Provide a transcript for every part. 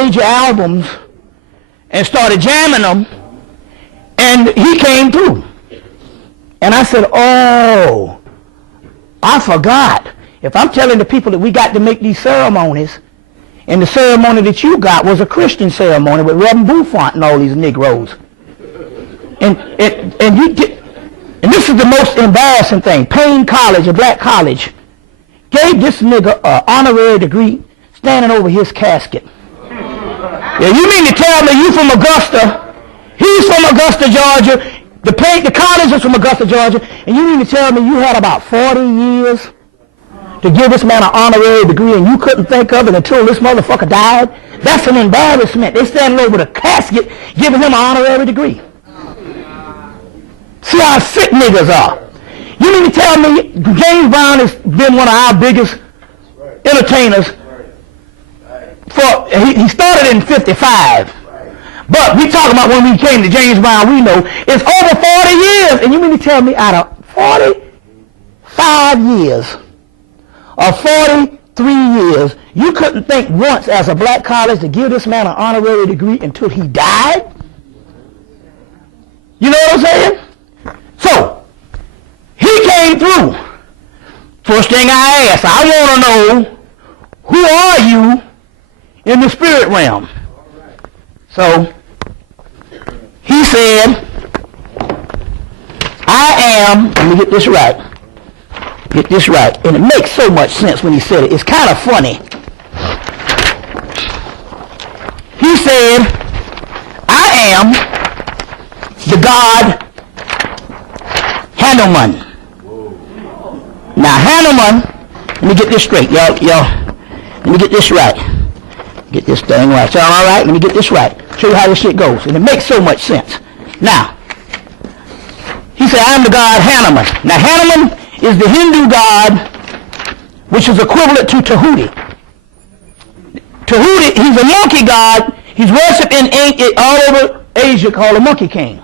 major albums and started jamming them, and he came through. And I said, oh, I forgot. If I'm telling the people that we got to make these ceremonies, and the ceremony that you got was a Christian ceremony with Reverend Buffont and all these Negroes. And this is the most embarrassing thing. Payne College, a black college, gave this nigga an honorary degree standing over his casket. Yeah, you mean to tell me you from Augusta, he's from Augusta, Georgia, the college is from Augusta, Georgia, and you mean to tell me you had about 40 years to give this man an honorary degree and you couldn't think of it until this motherfucker died? That's an embarrassment. They standing over the casket giving him an honorary degree. See how sick niggas are. You mean to tell me James Brown has been one of our biggest entertainers? He started in 55. But we talking about when we came to James Brown, we know it's over 40 years. And you mean to tell me out of 45 years or 43 years, you couldn't think once as a black college to give this man an honorary degree until he died? You know what I'm saying? So, he came through. First thing I asked, I want to know, who are you in the spirit realm? So, he said, I am, let me get this right. Get this right. And it makes so much sense when he said it. It's kind of funny. He said, I am the God Hanuman. Now Hanuman, let me get this straight. Y'all, let me get this right. Get this thing right. So, all right, let me get this right. Show you how this shit goes. And it makes so much sense. Now, he said, I am the God Hanuman. Now Hanuman is the Hindu god, which is equivalent to Tahuti. Tahuti, he's a monkey god. He's worshipped all over Asia, called a monkey king.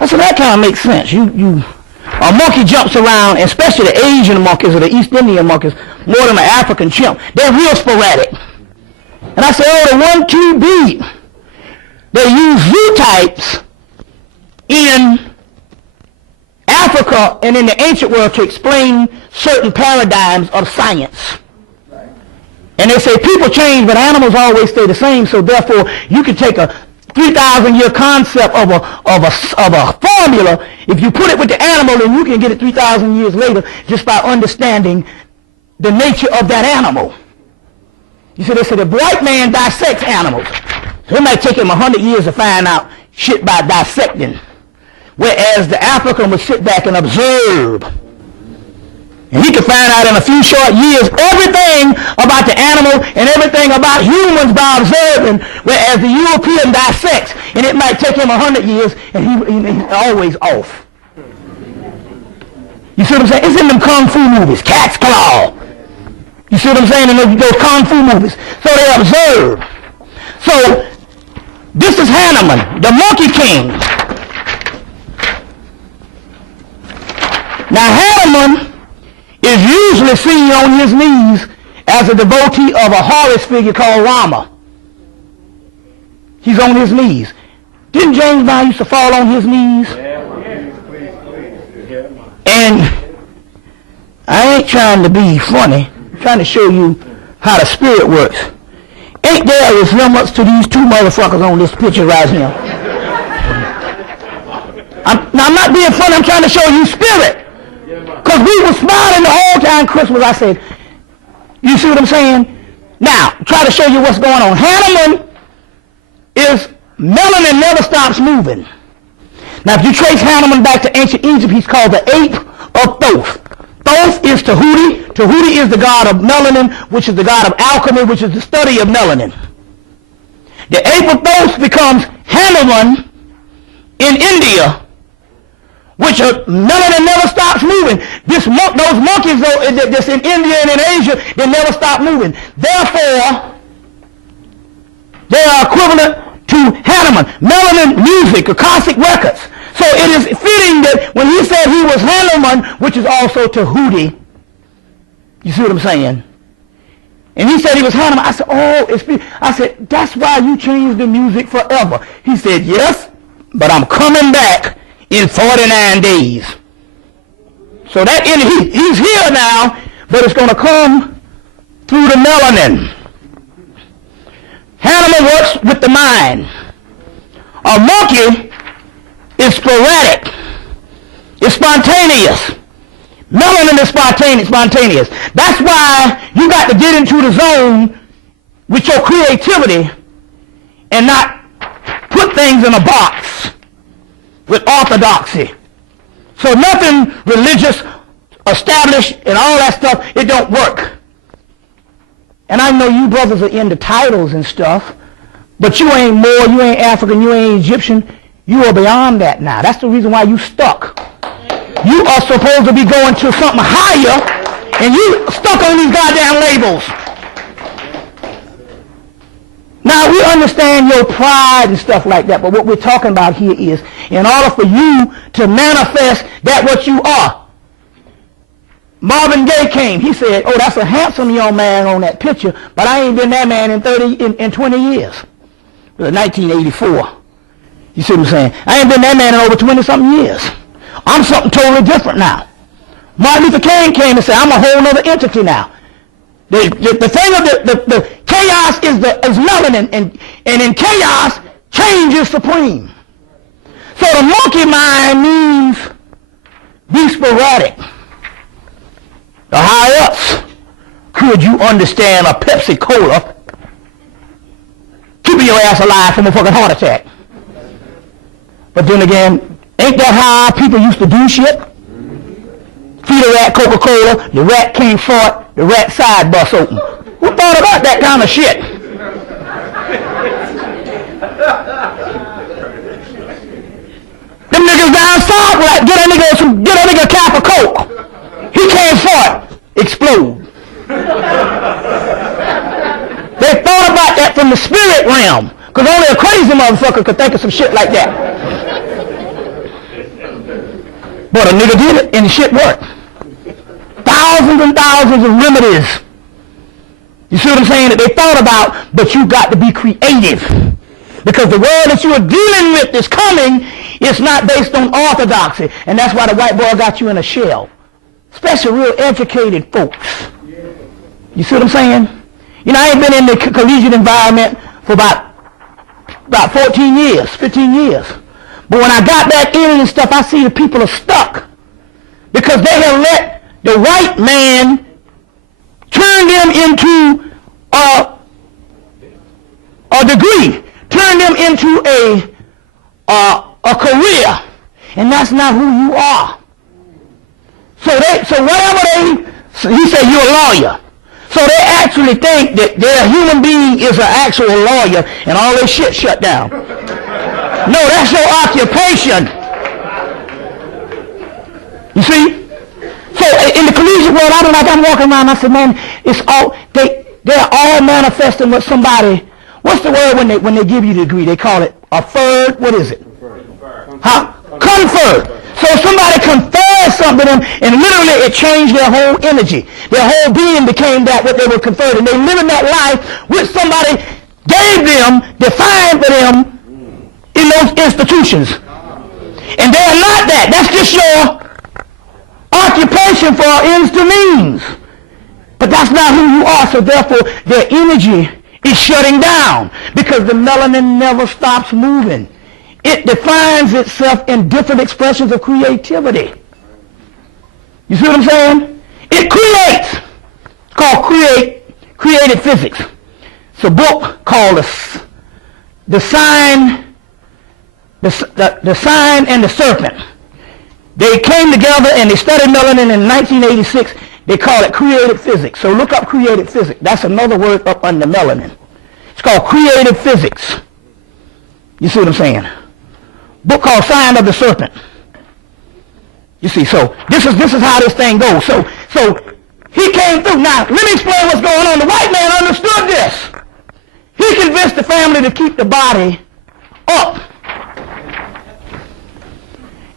I said, that kind of makes sense. A monkey jumps around, especially the Asian monkeys or the East Indian monkeys, more than an African chimp. They're real sporadic. And I said, oh, the 1-2 beat. They use Z-types in Africa and in the ancient world to explain certain paradigms of science. And they say people change, but animals always stay the same, so therefore you can take a 3,000-year concept of a formula, if you put it with the animal, and you can get it 3,000 years later just by understanding the nature of that animal. You see, they say the white man dissects animals. So it might take him 100 years to find out shit by dissecting. Whereas the African would sit back and observe. And he could find out in a few short years everything about the animal and everything about humans by observing, whereas the European dissects, and it might take him 100 years, and he's always off. You see what I'm saying? It's in them kung fu movies, Cat's Claw. You see what I'm saying? In those kung fu movies. So they observe. So this is Hanuman, the monkey king. Now Hanuman is usually seen on his knees as a devotee of a Horus figure called Rama. He's on his knees. Didn't James Brown used to fall on his knees? And I ain't trying to be funny. I'm trying to show you how the spirit works. Ain't there resemblance to these two motherfuckers on this picture right here? I'm not being funny. I'm trying to show you spirit. Because we were smiling the whole time Christmas. I said, you see what I'm saying? Now, try to show you what's going on. Hanuman is melanin never stops moving. Now, if you trace Hanuman back to ancient Egypt, he's called the ape of Thoth. Thoth is Tahuti. Tahuti is the god of melanin, which is the god of alchemy, which is the study of melanin. The ape of Thoth becomes Hanuman in India, which melanin never stops moving. Those monkeys that's in India and in Asia, they never stop moving. Therefore, they are equivalent to Hanuman. Melanin music, Akashic records. So it is fitting that when he said he was Hanuman, which is also Tahuti, you see what I'm saying? And he said he was Hannah. I said, oh, I said, that's why you changed the music forever. He said, yes, but I'm coming back in 49 days. So that he's here now, but it's going to come through the melanin. Hannah works with the mind. A monkey is sporadic. It's spontaneous. Melanin is spontaneous. That's why you got to get into the zone with your creativity and not put things in a box with orthodoxy. So nothing religious, established, and all that stuff, it don't work. And I know you brothers are into titles and stuff, but you ain't Moor, you ain't African, you ain't Egyptian. You are beyond that now. That's the reason why you stuck. You are supposed to be going to something higher, and you stuck on these goddamn labels. Now, we understand your pride and stuff like that, but what we're talking about here is, in order for you to manifest that what you are. Marvin Gaye came. He said, oh, that's a handsome young man on that picture, but I ain't been that man in 20 years. It was 1984. You see what I'm saying? I ain't been that man in over 20-something years. I'm something totally different now. Martin Luther King came and said, I'm a whole other entity now. The thing of the chaos is melanin, and in chaos, change is supreme. So the monkey mind means be sporadic. The high-ups, could you understand a Pepsi Cola keeping your ass alive from a fucking heart attack? But then again, ain't that how people used to do shit? Feed a rat Coca-Cola, the rat can't fart, the rat side bust open. Who thought about that kind of shit? Them niggas down south, like, get a nigga a cap of Coke. He can't fart, explode. They thought about that from the spirit realm, because only a crazy motherfucker could think of some shit like that. But a nigga did it, and the shit worked. Thousands and thousands of remedies. You see what I'm saying? That they thought about, but you got to be creative. Because the world that you are dealing with is coming, it's not based on orthodoxy. And that's why the white boy got you in a shell. Especially real educated folks. You see what I'm saying? You know, I ain't been in the collegiate environment for about 14 years, 15 years. But when I got back in and stuff, I see the people are stuck because they have let the white man turn them into a degree, turn them into a career, and that's not who you are. So he said you're a lawyer. So they actually think that their human being is an actual lawyer, and all their shit shut down. No, that's your occupation. You see? So in the collegiate world, I'm walking around and I said, man, it's all they're all manifesting what somebody. What's the word when they give you the degree? They call it a third. What is it? Huh? Conferred. So somebody conferred something to them, and literally it changed their whole energy. Their whole being became that what they were conferred, and they living that life which somebody gave them, defined for them. In those institutions. And they are not that. That's just your occupation for ends to means. But that's not who you are, so therefore their energy is shutting down because the melanin never stops moving. It defines itself in different expressions of creativity. You see what I'm saying? It creates. It's called creative physics. It's a book called The Sign and the Serpent. They came together and they studied melanin in 1986. They call it creative physics. So look up creative physics. That's another word up under melanin. It's called creative physics. You see what I'm saying? Book called Sign of the Serpent. You see, so this is how this thing goes. So he came through. Now, let me explain what's going on. The white man understood this. He convinced the family to keep the body up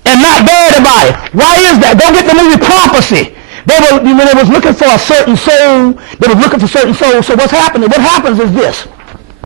and not bury the body. Why is that? Go get the movie Prophecy. When they was looking for a certain soul, they was looking for certain souls. So what's happening? What happens is this.